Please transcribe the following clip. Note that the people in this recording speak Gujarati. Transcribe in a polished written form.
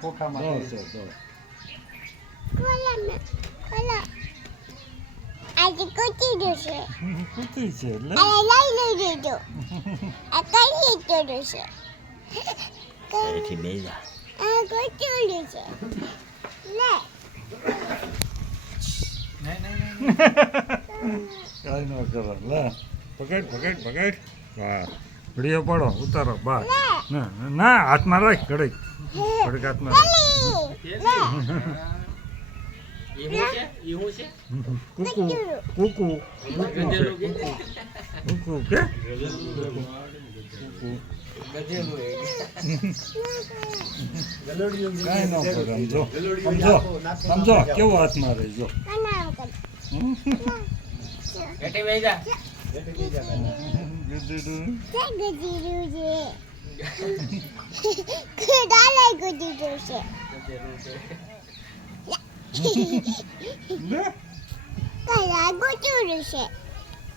ખોખામાં જો કરી. જો આજે કુતી જશે કૂતી છે એટલે આ લઈ લીધો આ કઈ લીધો છે એથી બે જા આ કુતી છે લે કાંઈ ન કરો લે પકડ પકડ પકડ વાહ વિડીયો પાડો ઉતારો બસ ના ના હાથમાં રાખ ઘડીક ઘડીક હાથમાં રાખ કુકુ કુકુ કુકુ કે કુકુ કાંઈ ન કરો સમજો સમજો સમજો કેવો હાથમાં રહી જો બેટી બેહી જા Kaya gusto rin siya.